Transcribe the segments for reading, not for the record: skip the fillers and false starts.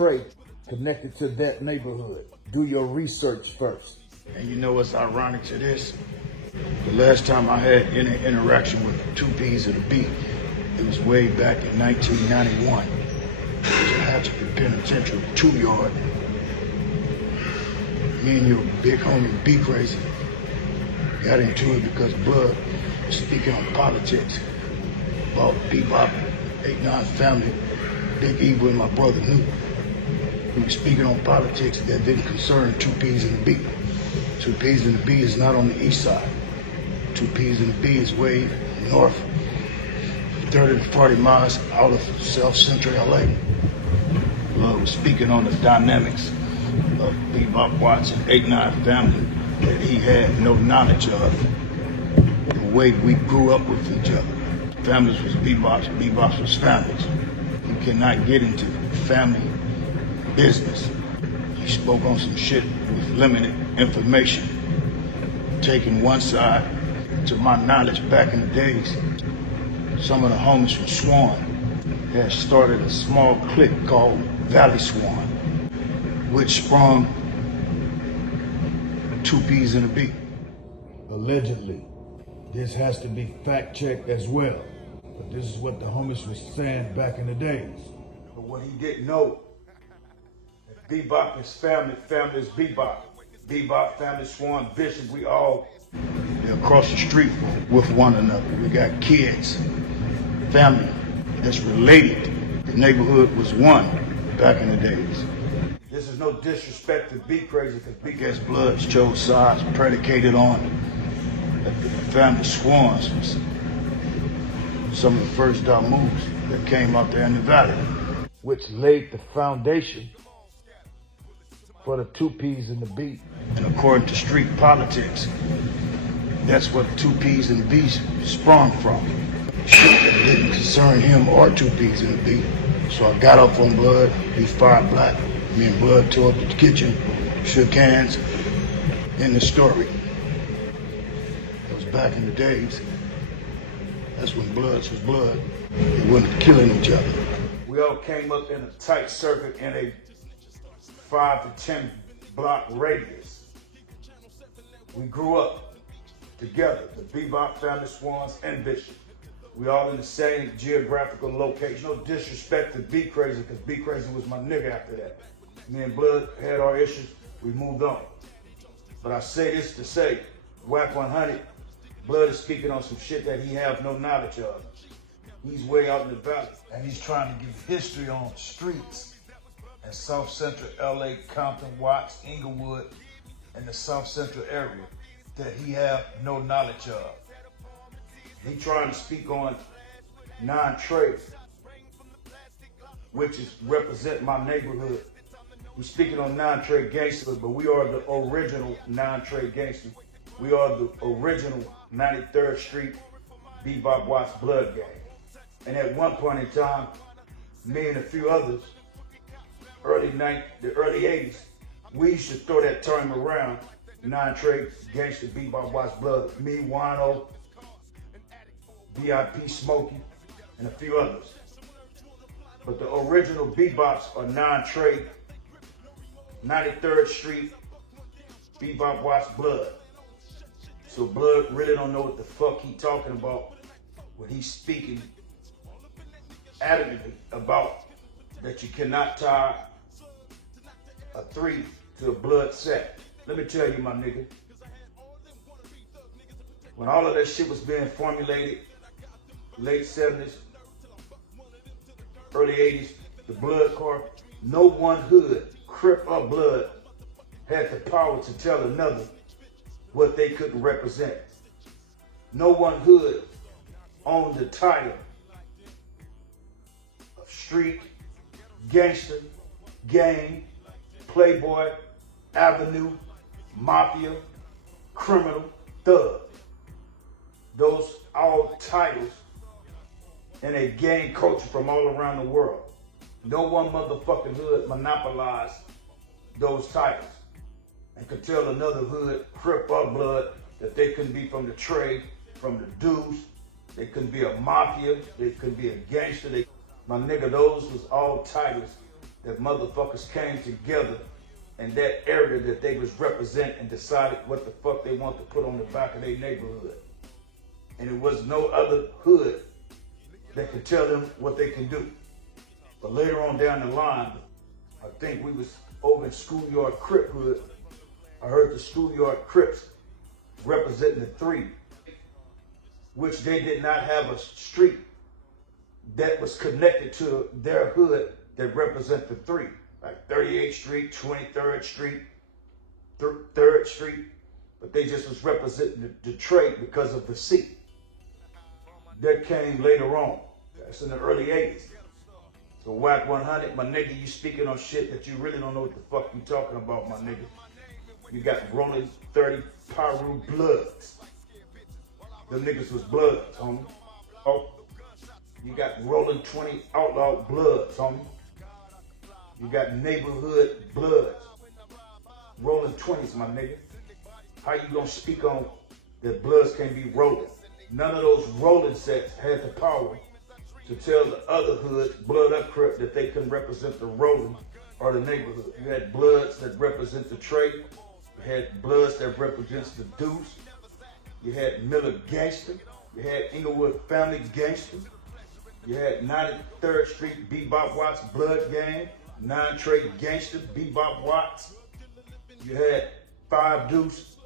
Trey connected to that neighborhood. Do your research first. And you know what's ironic to this? The last time I had any interaction with 2Ps of the beat, it was way back in 1991. It was a Hatchet Penitentiary 2-yard. Me and your big homie B Crazy got into it because Blood was speaking on politics about bebop, 8-9 family, Big Evil and my brother New. He was speaking on politics that didn't concern 2Ps and the B. 2Ps and the B is not on the east side. 2Ps and the B is way north, 30 to 40 miles out of South Central LA. Blood was speaking on the dynamics of Bebop Watts and 8-9 family that he had no knowledge of. The way we grew up with each other. Families was bebops, bebops was families. You cannot get into family business. He spoke on some shit with limited information. Taking one side, to my knowledge back in the days, some of the homies from Swan had started a small clique called Valley Swan, which sprung 2Ps and a B. Allegedly. This has to be fact-checked as well. But this is what the homies was saying back in the days. But what he didn't know, that Bebop is family, family is Bebop. Bebop, family, Swan, Bishop, we all across the street with one another. We got kids, family that's related. The neighborhood was one back in the days. This is no disrespect to B Crazy, because Big Ass Bloods chose sides predicated on the family Swans was some of the first moves that came out there in the valley, which laid the foundation for the 2Ps and the B. And according to street politics, that's what 2Ps and B's sprung from. Shit that didn't concern him or 2Ps and the B. So I got up on Blood, he fired black. Me and Blood tore up the kitchen, shook hands, in the story. It was back in the days. That's when Bloods was blood. They wasn't killing each other. We all came up in a tight circuit in a 5 to 10 block radius. We grew up together, the Bebop, family, Swans, and Bishop. We all in the same geographical location. No disrespect to B Crazy, because B Crazy was my nigga after that. Me and Blood had our issues, we moved on. But I say this to say, Wack 100, Blood is speaking on some shit that he have no knowledge of. He's way out in the valley, and he's trying to give history on streets in South Central LA, Compton, Watts, Inglewood, and the South Central area that he have no knowledge of. He trying to speak on non-trade, which is represent my neighborhood. He's speaking on non-trade gangsters, but we are the original non-trade gangsters. We are the original 93rd Street Bebop Watts Blood Gang. And at one point in time, me and a few others, the early 80s, we used to throw that term around, non-trade gangster Bebop Watts Blood. Me, Wino, VIP Smokey, and a few others. But the original Bebops are non-trade, 93rd Street, Bebop Watts Blood. So Blood really don't know what the fuck he talking about when he's speaking adamantly about that you cannot tie a 3 to a blood set. Let me tell you, my nigga, when all of that shit was being formulated, late 70s, early 80s, the Blood Corps, no one hood, Crip or Blood, had the power to tell another what they couldn't represent. No one hood owned the title of street, gangster, gang, playboy, avenue, mafia, criminal, thug. Those all titles in a gang culture from all around the world. No one motherfucking hood monopolized those titles and could tell another hood, Crip or Blood, that they couldn't be from the trade, from the dudes. They couldn't be a mafia. They couldn't be a gangster. My nigga, those was all titles that motherfuckers came together in that area that they was representing and decided what the fuck they want to put on the back of their neighborhood. And it was no other hood that could tell them what they can do. But later on down the line, I think we was over in Schoolyard Crip hood. I heard the Schoolyard Crips representing the 3, which they did not have a street that was connected to their hood that represent the 3. Like 38th Street, 23rd Street, 3rd Street. But they just was representing the trade because of the seat. That came later on. That's in the early 80s. So Wack 100, my nigga, you speaking on shit that you really don't know what the fuck you talking about, my nigga. You got rolling 30 Piru Bloods. Them niggas was Bloods, homie. Oh, you got rolling 20 Outlaw Bloods, homie. You got neighborhood Bloods. Rolling 20s, my nigga. How you gonna speak on that Bloods can't be rolling? None of those rolling sets had the power to tell the other hood, Blood Up Crip, that they couldn't represent the rolling or the neighborhood. You had Bloods that represent the trade. You had Bloods that represents the Deuce. You had Miller Gangster. You had Inglewood Family Gangster. You had 93rd Street Bebop Watts Blood Gang. 9 Trade Gangster Bebop Watts. You had 5 Deuce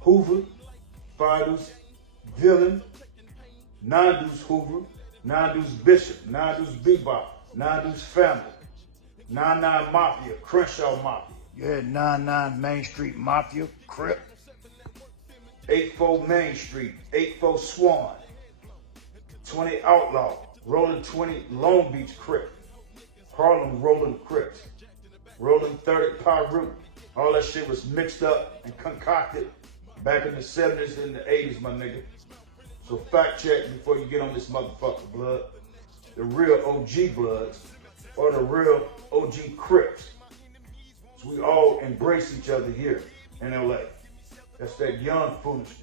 Hoover. 5 Deuce Villain. 9 Deuce Hoover. 9 Deuce Bishop. 9 Deuce Bebop. 9 Deuce Family. 99 Mafia. Crenshaw Mafia. You had 99 Main Street Mafia. Crip. 84 Main Street. 84 Swan. 20 Outlaw. Rolling 20 Long Beach Crip. Harlem Rolling Crips. Rolling 30 Piru. All that shit was mixed up and concocted back in the 70s and the 80s, my nigga. So fact check before you get on this motherfucker, blood. The real OG Bloods or the real OG Crips. So we all embrace each other here in LA. That's that young foolishness.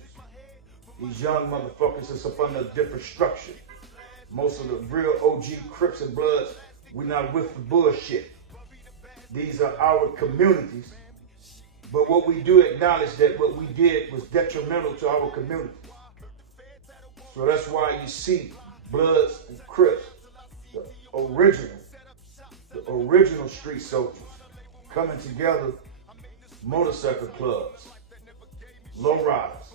These young motherfuckers is up under a different structure. Most of the real OG Crips and Bloods, we not with the bullshit. These are our communities. But what we do acknowledge that what we did was detrimental to our community. So that's why you see Bloods and Crips, the original street soldiers, coming together, motorcycle clubs, lowriders,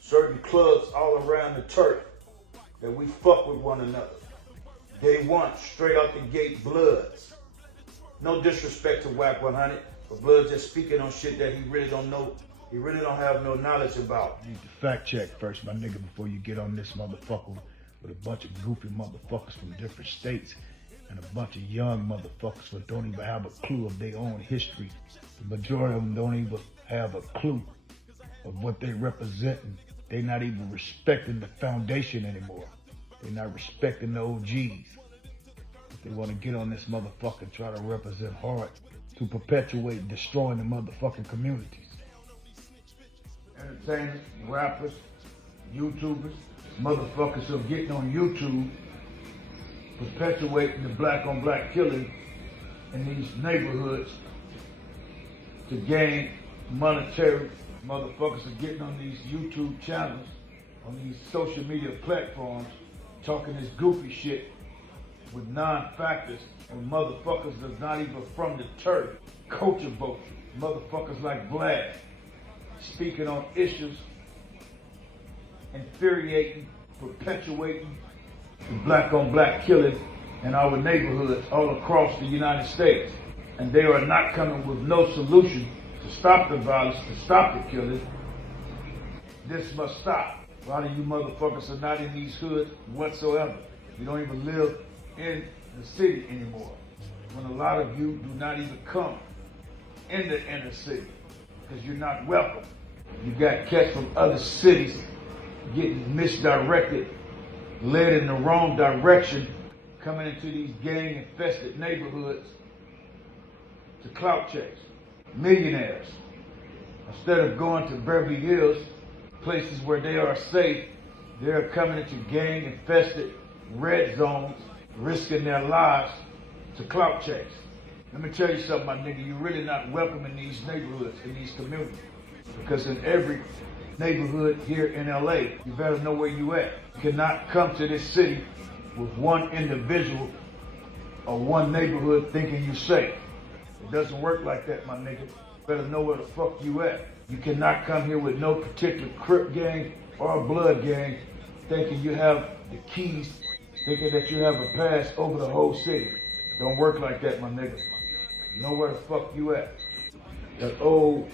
certain clubs all around the turf that we fuck with one another. Day one, straight out the gate, Bloods. No disrespect to Wack 100, but Bloods just speaking on shit that he really don't know. He really don't have no knowledge about. You need to fact check first, my nigga, before you get on this motherfucker with a bunch of goofy motherfuckers from different states and a bunch of young motherfuckers who don't even have a clue of their own history. The majority of them don't even have a clue of what they representing. They're not even respecting the foundation anymore. They're not respecting the OGs. But they want to get on this motherfucker and try to represent hard to perpetuate destroying the motherfucking communities. Entertainers, rappers, YouTubers, motherfuckers who are getting on YouTube, perpetuating the black on black killing in these neighborhoods to gain monetary. Motherfuckers are getting on these YouTube channels, on these social media platforms, talking this goofy shit with non-factors and motherfuckers that's not even from the turf. Culture vulture, motherfuckers like Vlad, speaking on issues, infuriating, perpetuating the black on black killing in our neighborhoods all across the United States. And they are not coming with no solution to stop the violence, to stop the killing. This must stop. A lot of you motherfuckers are not in these hoods whatsoever. You don't even live in the city anymore. When a lot of you do not even come in the inner city because you're not welcome. You got cats from other cities getting misdirected, led in the wrong direction, coming into these gang-infested neighborhoods to clout chase. Millionaires, instead of going to Beverly Hills, places where they are safe, they're coming into gang-infested red zones, risking their lives to clout chase. Let me tell you something, my nigga. You're really not welcome in these neighborhoods, in these communities. Because in every neighborhood here in LA, you better know where you at. You cannot come to this city with one individual or one neighborhood thinking you're safe. It doesn't work like that, my nigga. You better know where the fuck you at. You cannot come here with no particular Crip gang or blood gang thinking you have the keys, thinking that you have a pass over the whole city. Don't work like that, my nigga. Know where the fuck you at. That old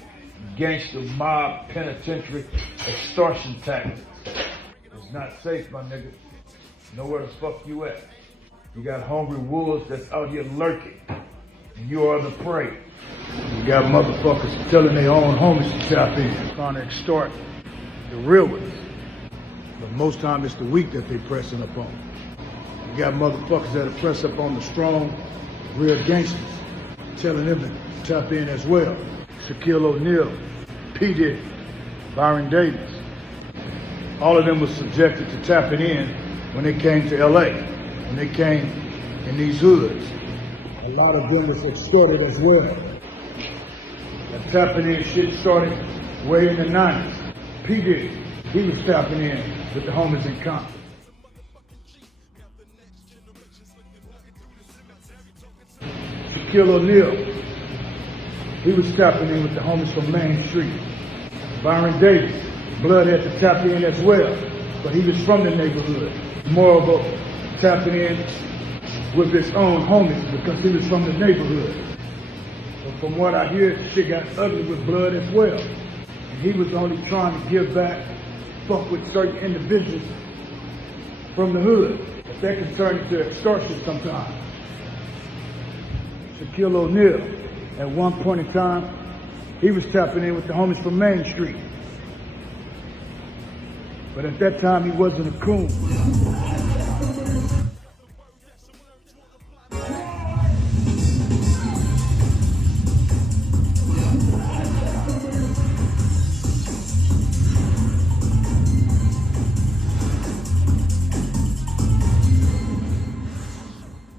gangster mob penitentiary extortion tactics. It's not safe, my nigga. Know where the fuck you at. You got hungry wolves that's out here lurking. And you are the prey. You got motherfuckers telling their own homies to tap in, trying to extort the real ones. But most time it's the weak that they pressing up on. You got motherfuckers that'll press up on the strong, real gangsters, telling them to tap in as well. Shaquille O'Neal, P. Diddy, Byron Davis. All of them was subjected to tapping in when they came to LA, when they came in these hoods. A lot of them was extorted as well. That tapping in shit started way in the 90s. P. Diddy, he was tapping in with the homies in Compton. Shaquille O'Neal, he was tapping in with the homies from Main Street. Byron Davis, Blood had to tap in as well, but he was from the neighborhood. More of a tapping in with his own homies because he was from the neighborhood. So from what I hear, shit got ugly with Blood as well. And he was only trying to give back, fuck with certain individuals from the hood. But that can turn into extortion sometimes. Shaquille O'Neal, at one point in time, he was tapping in with the homies from Main Street. But at that time, he wasn't a coon.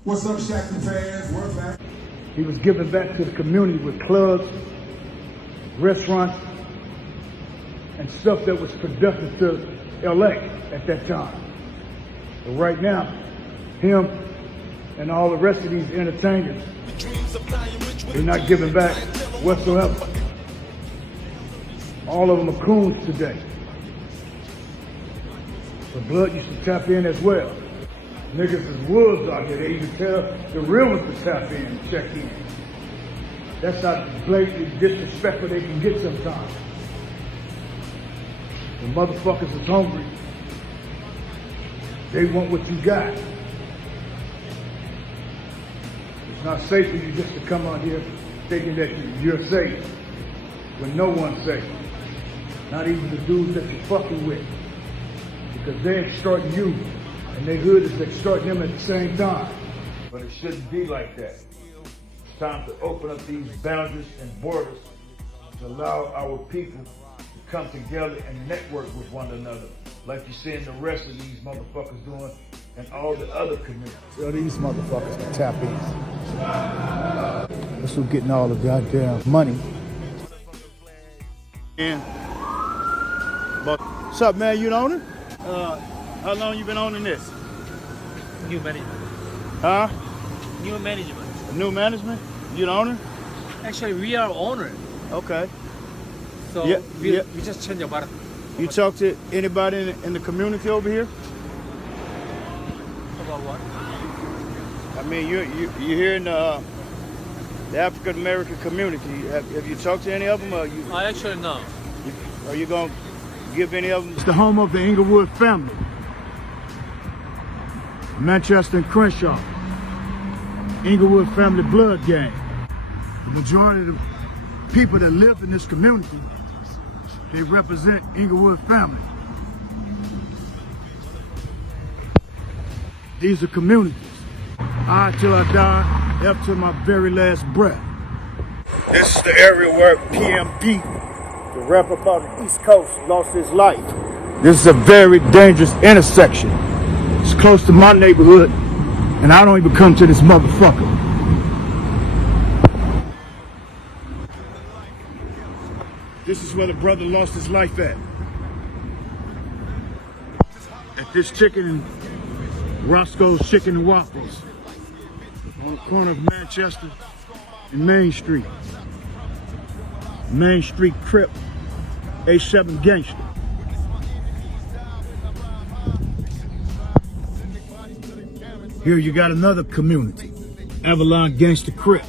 What's up, Shackton fans? We're back. He was giving back to the community with clubs, restaurants, and stuff that was productive to LA at that time. But right now, him and all the rest of these entertainers, they're not giving back whatsoever. All of them are coons today. So Blood used to tap in as well. Niggas is wolves out here. They even tell the real ones to tap in and check in. That's how blatantly disrespectful they can get sometimes. The motherfuckers is hungry. They want what you got. It's not safe for you just to come out here thinking that you're safe when no one's safe. Not even the dudes that you're fucking with. Because they're extorting you. And they hood is extorting them at the same time. But it shouldn't be like that. It's time to open up these boundaries and borders to allow our people to come together and network with one another, like you're seeing the rest of these motherfuckers doing and all the other communities. So these motherfuckers can tap in. That's who's getting all the goddamn money. And, but what's up, man? You the owner? How long you been owning this? New management. Huh? New management. New management? You the owner? Actually, we are owner. Okay. So Yeah, we yeah. just change about it. You talk to anybody in the community over here? About what? I mean, you're here in the African American community. Have you talked to any of them? Or I actually no. are you gonna give any of them? It's the home of the Inglewood family. Manchester and Crenshaw. Inglewood family blood gang. The majority of the people that live in this community, they represent Inglewood family. These are communities. I till I die, F to my very last breath. This is the area where PMD, the rapper about the East Coast, lost his life. This is a very dangerous intersection. It's close to my neighborhood, and I don't even come to this motherfucker. This is where the brother lost his life at. At this chicken and Roscoe's Chicken and Waffles on the corner of Manchester and Main Street. Main Street Crip, A7 Gangster. Here you got another community, Avalon Gangster Crip.